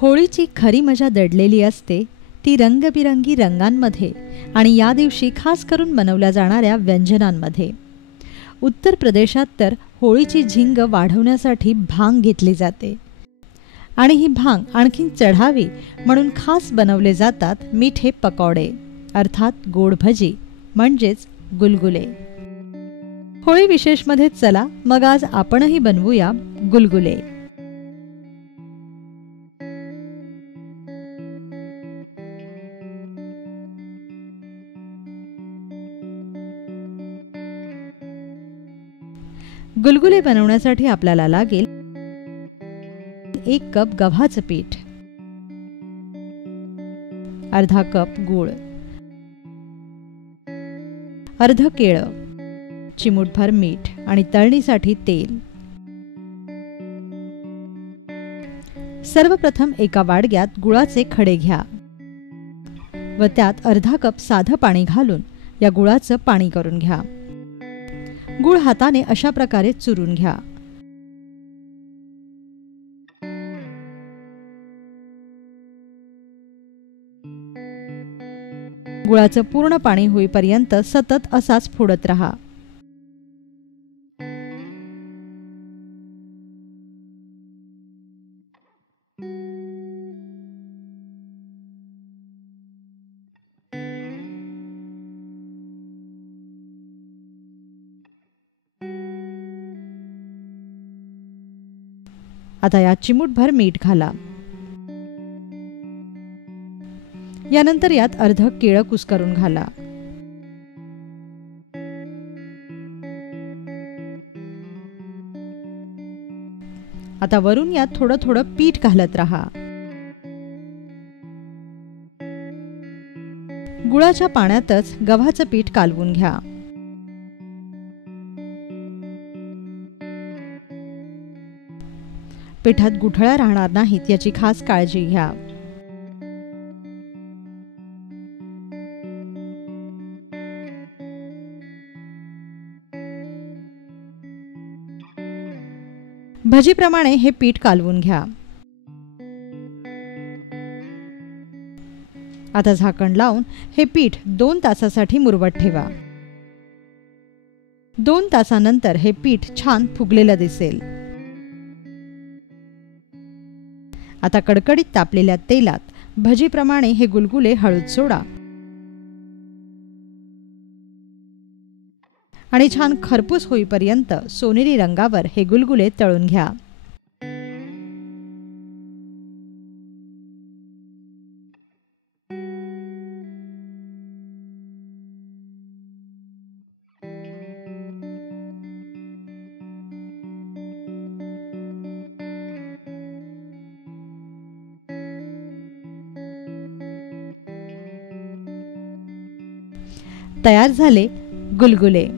होळीची खरी मजा दडलेली असते ती रंगबिरंगी रंगांमध्ये आणि या दिवशी खास करून बनवल्या जाणाऱ्या व्यंजनांमध्ये। उत्तर प्रदेशात तर होळीची झिंग वाढवण्यासाठी भांग घेतली जाते आणि ही भांग आणखीन चढावी म्हणून खास बनवले जातात मिठे पकोडे अर्थात गोड भजी म्हणजेच गुलगुले। होळी विशेषमध्ये चला मग आज आपणही बनवूया गुलगुले। गुलगुले बनवण्यासाठी आपल्याला लागेल 1 कप गव्हाचं पीठ, अर्धा कप गूळ, अर्ध केळं, चिमूटभर मीठ आणि तळणीसाठी तेल। सर्वप्रथम एका वाडग्यात गुळाचे खडे घ्या व त्यात अर्धा कप साधं पाणी घालून या गुळाचं पाणी करून घ्या। गुळ हाताने अशा प्रकारे चुरून घ्या। गुळाचं पूर्ण पाणी होईपर्यंत सतत असाच फोडत रहा। आता यात चिमूटभर मीठ घाला। यानंतर यात अर्ध केळं कुस्करून घाला। आता वरून यात थोडं थोडं पीठ घालत रहा। गुळाच्या पाण्यातच गव्हाचं पीठ कालवून घ्या। पिठात गुठळ्या राहणार नाहीत याची खास काळजी घ्या। भजीप्रमाणे हे पीठ कालवून घ्या। आता झाकण लावून हे पीठ 2 तासासाठी मुरवत ठेवा। 2 तासानंतर हे पीठ छान फुगलेलं दिसेल। आता कडकडीत तापलेल्या तेलात भजीप्रमाणे हे गुलगुले हळूच सोडा आणि छान खरपूस होईपर्यंत सोनेरी रंगावर हे गुलगुले तळून घ्या। तयार झाले गुलगुले।